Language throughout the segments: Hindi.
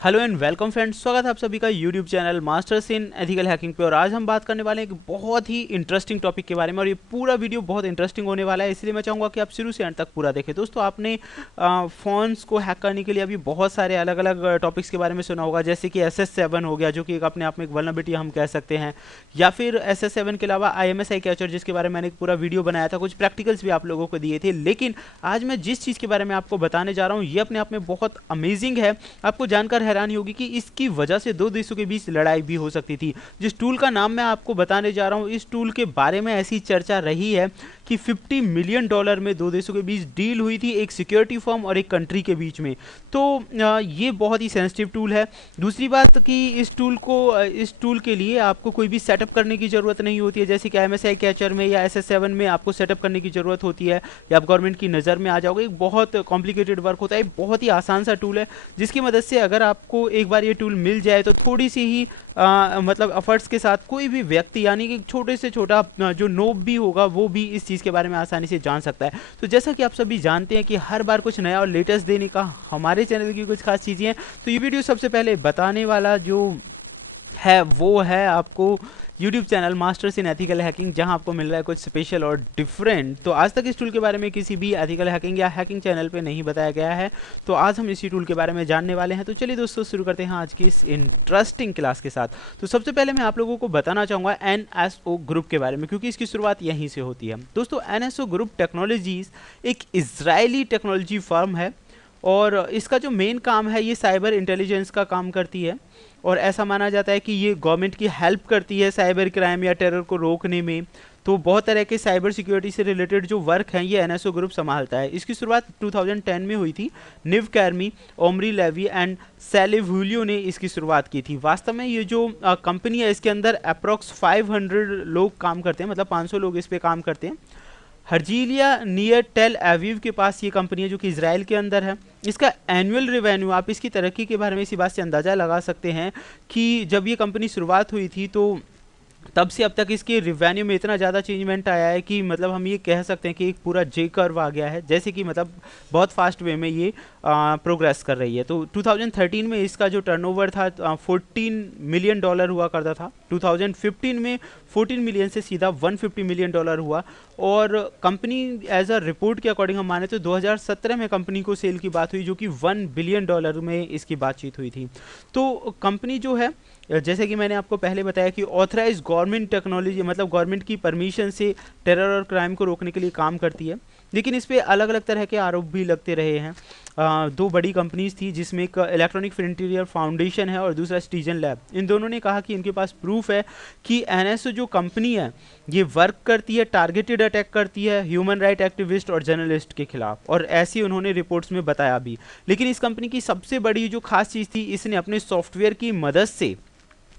हेलो एंड वेलकम फ्रेंड्स, स्वागत है आप सभी का YouTube channel Masters in Ethical hacking पे। और आज हम बात करने वाले हैं एक बहुत ही इंटरेस्टिंग टॉपिक के बारे में, और ये पूरा वीडियो बहुत इंटरेस्टिंग होने वाला है, इसलिए मैं चाहूँगा कि आप शुरू से एंड तक पूरा देखें। दोस्तों, आपने फ़ोन्स को हैक करने के लिए अभी बहुत सारे अलग अलग टॉपिक्स के बारे में सुना होगा, जैसे कि SS7 हो गया, जो कि एक अपने आप में एक वल्नरेबिलिटी हम कह सकते हैं, या फिर SS7 के अलावा IMSI कैचर, जिसके बारे में मैंने एक पूरा वीडियो बनाया था, कुछ प्रैक्टिकल्स भी आप लोगों को दिए थे। लेकिन आज मैं जिस चीज़ के बारे में आपको बताने जा रहा हूँ, ये अपने आप में बहुत अमेजिंग है। आपको जानकर हैरानी होगी कि इसकी वजह से दो देशों के बीच लड़ाई भी हो सकती थी। जिस टूल का नाम मैं आपको बताने जा रहा हूं, इस टूल के बारे में ऐसी चर्चा रही है कि $50 मिलियन में दो देशों के बीच डील हुई थी, एक सिक्योरिटी फर्म और एक कंट्री के बीच में। तो ये बहुत ही सेंसिटिव टूल है। दूसरी बात कि इस टूल के लिए आपको कोई भी सेटअप करने की ज़रूरत नहीं होती है, जैसे कि IMSI कैचर में या SS7 में आपको सेटअप करने की ज़रूरत होती है, या आप गवर्नमेंट की नज़र में आ जाओगे। एक बहुत कॉम्प्लिकेटेड वर्क होता है, बहुत ही आसान सा टूल है, जिसकी मदद से अगर आपको एक बार ये टूल मिल जाए तो थोड़ी सी ही मतलब एफर्ट्स के साथ कोई भी व्यक्ति, यानी कि छोटे से छोटा जो नोब भी होगा, वो भी इस चीज़ के बारे में आसानी से जान सकता है। तो जैसा कि आप सभी जानते हैं कि हर बार कुछ नया और लेटेस्ट देने का हमारे चैनल की कुछ खास चीज़ें हैं, तो ये वीडियो सबसे पहले बताने वाला जो है वो है आपको YouTube channel Masters in Ethical hacking, जहां आपको मिल रहा है कुछ स्पेशल और डिफरेंट। तो आज तक इस टूल के बारे में किसी भी एथिकल हैकिंग या हैकिंग चैनल पे नहीं बताया गया है, तो आज हम इसी टूल के बारे में जानने वाले हैं। तो चलिए दोस्तों, शुरू करते हैं आज की इस इंटरेस्टिंग क्लास के साथ। तो सबसे पहले मैं आप लोगों को बताना चाहूँगा NSO ग्रुप के बारे में, क्योंकि इसकी शुरुआत यहीं से होती है। दोस्तों, NSO ग्रुप टेक्नोलॉजीज एक इजरायली टेक्नोलॉजी फर्म है, और इसका जो मेन काम है, ये साइबर इंटेलिजेंस का काम करती है। और ऐसा माना जाता है कि ये गवर्नमेंट की हेल्प करती है साइबर क्राइम या टेरर को रोकने में। तो बहुत तरह के साइबर सिक्योरिटी से रिलेटेड जो वर्क हैं, ये NSO ग्रुप संभालता है। इसकी शुरुआत 2010 में हुई थी। निव कैर्मी, ओमरी लेवी एंड सैलिव हुलियो ने इसकी शुरुआत की थी। वास्तव में ये जो कंपनी है, इसके अंदर अप्रॉक्स 500 लोग काम करते हैं, मतलब 500 लोग इस पे काम करते हैं। हर्जीलिया नियर टेल अवीव के पास ये कंपनी है, जो कि इजराइल के अंदर है। इसका एनुअल रेवेन्यू, आप इसकी तरक्की के बारे में इसी बात से अंदाज़ा लगा सकते हैं कि जब ये कंपनी शुरुआत हुई थी, तो तब से अब तक इसके रिवेन्यू में इतना ज़्यादा चेंजमेंट आया है कि मतलब हम ये कह सकते हैं कि एक पूरा जे कर्व आ गया है, जैसे कि मतलब बहुत फास्ट वे में ये प्रोग्रेस कर रही है। तो 2013 में इसका जो टर्नओवर था $14 मिलियन हुआ करता था। 2015 में 14 मिलियन से सीधा $150 मिलियन हुआ। और कंपनी एज अ रिपोर्ट के अकॉर्डिंग हम माने तो 2017 में कंपनी को सेल की बात हुई, जो कि $1 बिलियन में इसकी बातचीत हुई थी। तो कंपनी जो है, जैसे कि मैंने आपको पहले बताया कि ऑथराइज गवर्नमेंट टेक्नोलॉजी, मतलब गवर्नमेंट की परमिशन से टेरर और क्राइम को रोकने के लिए काम करती है। लेकिन इस पे अलग अलग तरह के आरोप भी लगते रहे हैं। दो बड़ी कंपनीज थी, जिसमें एक इलेक्ट्रॉनिक फ्रंटियर फाउंडेशन है और दूसरा सिटीजन लैब। इन दोनों ने कहा कि इनके पास प्रूफ है कि NSO जो कंपनी है, ये वर्क करती है, टारगेटेड अटैक करती है ह्यूमन राइट एक्टिविस्ट और जर्नलिस्ट के खिलाफ, और ऐसी उन्होंने रिपोर्ट्स में बताया भी। लेकिन इस कंपनी की सबसे बड़ी जो खास चीज़ थी, इसने अपने सॉफ्टवेयर की मदद से,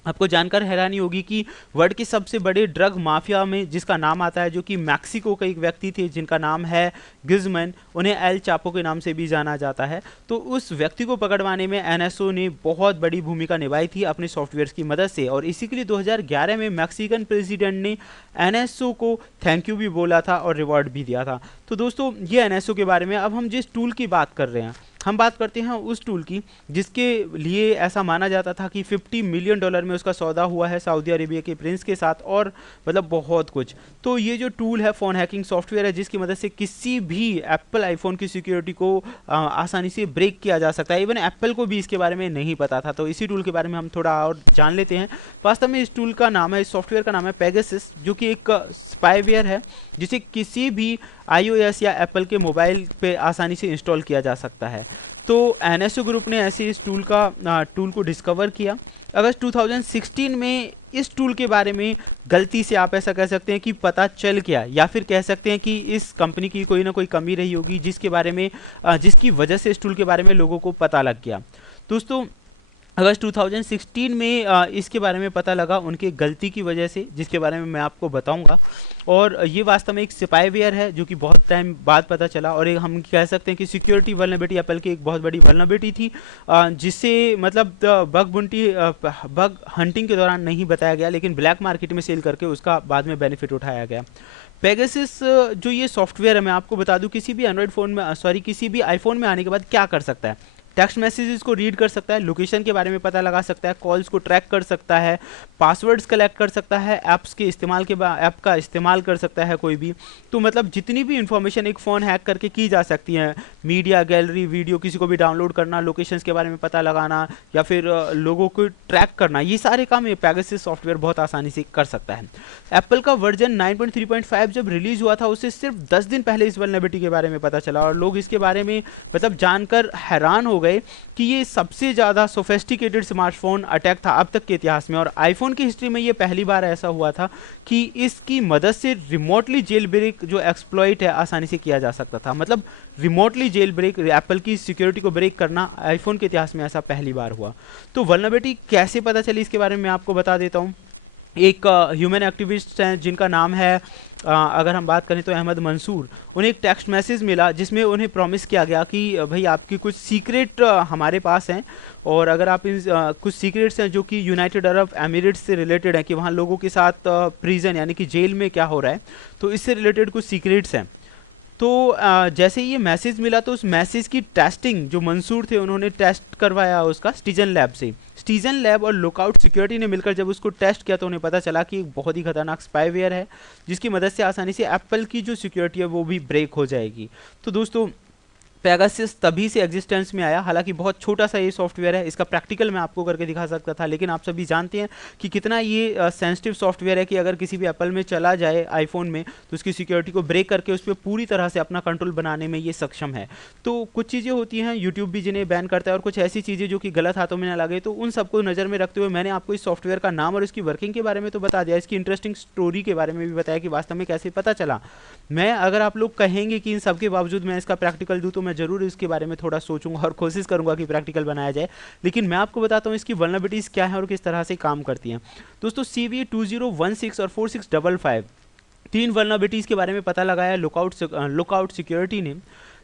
आपको जानकर हैरानी होगी कि वर्ल्ड के सबसे बड़े ड्रग माफिया में जिसका नाम आता है, जो कि मैक्सिको का एक व्यक्ति थे जिनका नाम है गिजमैन, उन्हें एल चापो के नाम से भी जाना जाता है। तो उस व्यक्ति को पकड़वाने में NSO ने बहुत बड़ी भूमिका निभाई थी अपने सॉफ्टवेयर की मदद से, और इसी के लिए 2011 में मैक्सिकन प्रेसिडेंट ने NSO को थैंक यू भी बोला था और रिवॉर्ड भी दिया था। तो दोस्तों, ये NSO के बारे में। अब हम जिस टूल की बात कर रहे हैं, हम बात करते हैं उस टूल की जिसके लिए ऐसा माना जाता था कि $50 मिलियन में उसका सौदा हुआ है सऊदी अरेबिया के प्रिंस के साथ, और मतलब बहुत कुछ। तो ये जो टूल है, फ़ोन हैकिंग सॉफ्टवेयर है, जिसकी मदद से किसी भी एप्पल आईफोन की सिक्योरिटी को आसानी से ब्रेक किया जा सकता है। इवन एप्पल को भी इसके बारे में नहीं पता था। तो इसी टूल के बारे में हम थोड़ा और जान लेते हैं। वास्तव में इस टूल का नाम है, इस सॉफ्टवेयर का नाम है पेगासस, जो कि एक स्पाईवेयर है, जिसे किसी भी iOS या एप्पल के मोबाइल पे आसानी से इंस्टॉल किया जा सकता है। तो NSO ग्रुप ने ऐसे इस टूल को डिस्कवर किया। अगस्त 2016 में इस टूल के बारे में गलती से, आप ऐसा कह सकते हैं कि पता चल गया, या फिर कह सकते हैं कि इस कंपनी की कोई ना कोई कमी रही होगी, जिसके बारे में जिसकी वजह से इस टूल के बारे में लोगों को पता लग गया। दोस्तों, अगस्त 2016 में इसके बारे में पता लगा उनकी गलती की वजह से, जिसके बारे में मैं आपको बताऊंगा। और ये वास्तव में एक स्पाईवेयर है, जो कि बहुत टाइम बाद पता चला, और एक हम कह सकते हैं कि सिक्योरिटी वल्नरेबिलिटी, एप्पल की एक बहुत बड़ी वल्नरेबिलिटी थी, जिससे मतलब बग हंटिंग के दौरान नहीं बताया गया, लेकिन ब्लैक मार्केट में सेल करके उसका बाद में बेनिफिट उठाया गया। पेगासस जो ये सॉफ्टवेयर है, मैं आपको बता दूं, किसी भी एंड्रॉयड फ़ोन में, किसी भी आईफोन में आने के बाद क्या कर सकता है। टेक्स्ट मैसेजेस को रीड कर सकता है, लोकेशन के बारे में पता लगा सकता है, कॉल्स को ट्रैक कर सकता है, पासवर्ड्स कलेक्ट कर सकता है, ऐप्स के इस्तेमाल के ऐप का इस्तेमाल कर सकता है कोई भी। तो मतलब जितनी भी इंफॉर्मेशन एक फ़ोन हैक करके की जा सकती है, मीडिया, गैलरी, वीडियो किसी को भी डाउनलोड करना, लोकेशंस के बारे में पता लगाना या फिर लोगों को ट्रैक करना, ये सारे काम ये पेगासस सॉफ्टवेयर बहुत आसानी से कर सकता है। एप्पल का वर्जन 9.3.5 जब रिलीज हुआ था उससे सिर्फ 10 दिन पहले इस वल्नरेबिलिटी के बारे में पता चला और लोग इसके बारे में मतलब जानकर हैरान हो गए कि ये सबसे ज़्यादा सोफेस्टिकेटेड स्मार्टफोन अटैक था अब तक के इतिहास में। और आईफोन की हिस्ट्री में ये पहली बार ऐसा हुआ था कि इसकी मदद से रिमोटली जेल ब्रेक जो एक्सप्लॉइट है आसानी से किया जा सकता था। मतलब रिमोटली जेल ब्रेक, एप्पल की सिक्योरिटी को ब्रेक करना आईफोन के इतिहास में ऐसा पहली बार हुआ। तो वल्नरेबिलिटी कैसे पता चली इसके बारे में मैं आपको बता देता हूँ। एक ह्यूमन एक्टिविस्ट हैं जिनका नाम है अगर हम बात करें तो अहमद मंसूर। उन्हें एक टेक्स्ट मैसेज मिला जिसमें उन्हें प्रॉमिस किया गया कि भाई आपकी कुछ सीक्रेट हमारे पास हैं और अगर आप इन कुछ सीक्रेट्स हैं जो कि यूनाइटेड अरब एमिरेट्स से रिलेटेड हैं कि वहाँ लोगों के साथ प्रिजन यानी कि जेल में क्या हो रहा है, तो इससे रिलेटेड कुछ सीक्रेट्स हैं। तो जैसे ही ये मैसेज मिला तो उस मैसेज की टेस्टिंग जो मंसूर थे उन्होंने टेस्ट करवाया उसका स्टीजन लैब से। स्टीजन लैब और लुकआउट सिक्योरिटी ने मिलकर जब उसको टेस्ट किया तो उन्हें पता चला कि एक बहुत ही खतरनाक स्पाईवेयर है जिसकी मदद से आसानी से एप्पल की जो सिक्योरिटी है वो भी ब्रेक हो जाएगी। तो दोस्तों पेगासस तभी से एग्जिस्टेंस में आया। हालांकि बहुत छोटा सा ये सॉफ्टवेयर है, इसका प्रैक्टिकल मैं आपको करके दिखा सकता था, लेकिन आप सभी जानते हैं कि कितना ये सेंसिटिव सॉफ्टवेयर है कि अगर किसी भी एप्पल में चला जाए आईफोन में तो उसकी सिक्योरिटी को ब्रेक करके उस पर पूरी तरह से अपना कंट्रोल बनाने में ये सक्षम है। तो कुछ चीज़ें होती हैं यूट्यूब भी जिन्हें बैन करता है और कुछ ऐसी चीज़ें जो कि गलत हाथों में ना लगे, तो उन सबको नज़र में रखते हुए मैंने आपको इस सॉफ्टवेयर का नाम और इसकी वर्किंग के बारे में तो बता दिया, इसकी इंटरेस्टिंग स्टोरी के बारे में भी बताया कि वास्तव में कैसे पता चला। मैं अगर आप लोग कहेंगे कि इन सब के बावजूद मैं इसका प्रैक्टिकल दूँ तो मैं ज़रूर इसके बारे में थोड़ा सोचूंगा और कोशिश करूंगा कि प्रैक्टिकल बनाया जाए। लेकिन मैं आपको बताता हूं इसकी वल्नरेबिलिटीज क्या है और किस तरह से काम करती हैं। दोस्तों CV2016 और 4655 तीन वल्नरेबिलिटीज के बारे में पता लगाया लुकआउट सिक्योरिटी ने,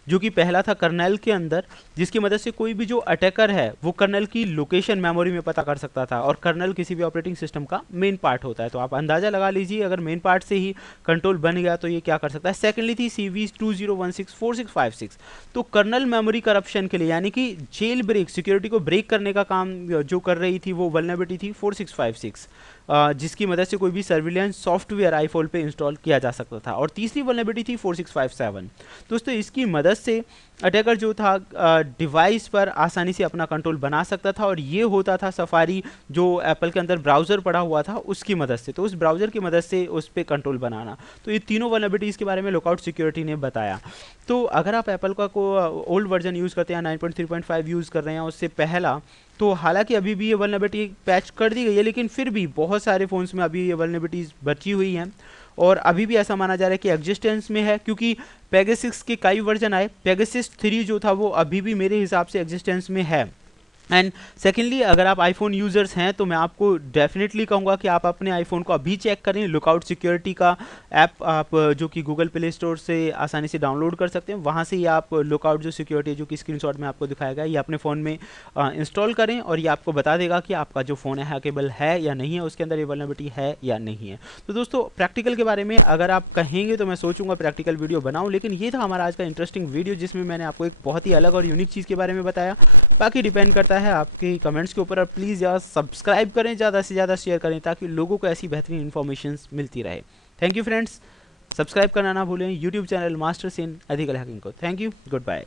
जो कि पहला था कर्नेल के अंदर, जिसकी मदद से कोई भी जो अटैकर है वो कर्नेल की लोकेशन मेमोरी में पता कर सकता था और कर्नेल किसी भी ऑपरेटिंग सिस्टम का मेन पार्ट होता है। तो आप अंदाज़ा लगा लीजिए अगर मेन पार्ट से ही कंट्रोल बन गया तो ये क्या कर सकता है। सेकेंडली थी CV2016-4656। तो कर्नेल मेमोरी करप्शन के लिए यानी कि जेल ब्रेक सिक्योरिटी को ब्रेक करने का काम जो कर रही थी वो वल्नरेबिलिटी थी 4656, जिसकी मदद से कोई भी सर्विलेंस सॉफ्टवेयर आईफोन पे इंस्टॉल किया जा सकता था। और तीसरी वल्नरेबिलिटी थी 4657। दोस्तों इसकी मदद से अटैकर जो था डिवाइस पर आसानी से अपना कंट्रोल बना सकता था और ये होता था सफारी जो एप्पल के अंदर ब्राउज़र पड़ा हुआ था उसकी मदद से, तो उस ब्राउज़र की मदद से उस पर कंट्रोल बनाना। तो ये तीनों वल्नरेबिलिटीज़ के बारे में लुकआउट सिक्योरिटी ने बताया। तो अगर आप एप्पल का ओल्ड वर्जन यूज़ करते हैं 9.3.5 यूज़ कर रहे हैं उससे पहला, तो हालांकि अभी भी ये वल्नरेबिलिटी पैच कर दी गई है लेकिन फिर भी बहुत सारे फ़ोन्स में अभी ये वल्नरेबिलिटीज़ बची हुई हैं और अभी भी ऐसा माना जा रहा है कि एग्जिस्टेंस में है, क्योंकि पेगासस के कई वर्जन आए। पेगासस 3 जो था वो अभी भी मेरे हिसाब से एग्जिस्टेंस में है। एंड सेकेंडली अगर आप आईफोन यूज़र्स हैं तो मैं आपको डेफिनेटली कहूँगा कि आप अपने आईफोन को अभी चेक करें। लुकआउट सिक्योरिटी का ऐप आप जो कि गूगल प्ले स्टोर से आसानी से डाउनलोड कर सकते हैं, वहाँ से ही आप लुकआउट जो सिक्योरिटी जो कि स्क्रीनशॉट में आपको दिखाएगा ये अपने फ़ोन में इंस्टॉल करें और ये आपको बता देगा कि आपका जो फ़ोन है हैकेबल है या नहीं है, उसके अंदर ये वल्नरेबिलिटी है या नहीं है। तो दोस्तों प्रैक्टिकल के बारे में अगर आप कहेंगे तो मैं सोचूंगा प्रैक्टिकल वीडियो बनाऊँ, लेकिन ये था हमारा आज का इंटरेस्टिंग वीडियो जिसमें मैंने आपको एक बहुत ही अलग और यूनिक चीज़ के बारे में बताया। बाकी डिपेंड करता है आपके कमेंट्स के ऊपर। और प्लीज़ यार सब्सक्राइब करें, ज़्यादा से ज़्यादा शेयर करें ताकि लोगों को ऐसी बेहतरीन इन्फॉर्मेशन मिलती रहे। थैंक यू फ्रेंड्स, सब्सक्राइब करना ना भूलें YouTube channel Masters in Ethical Hacking को। Thank you, good bye.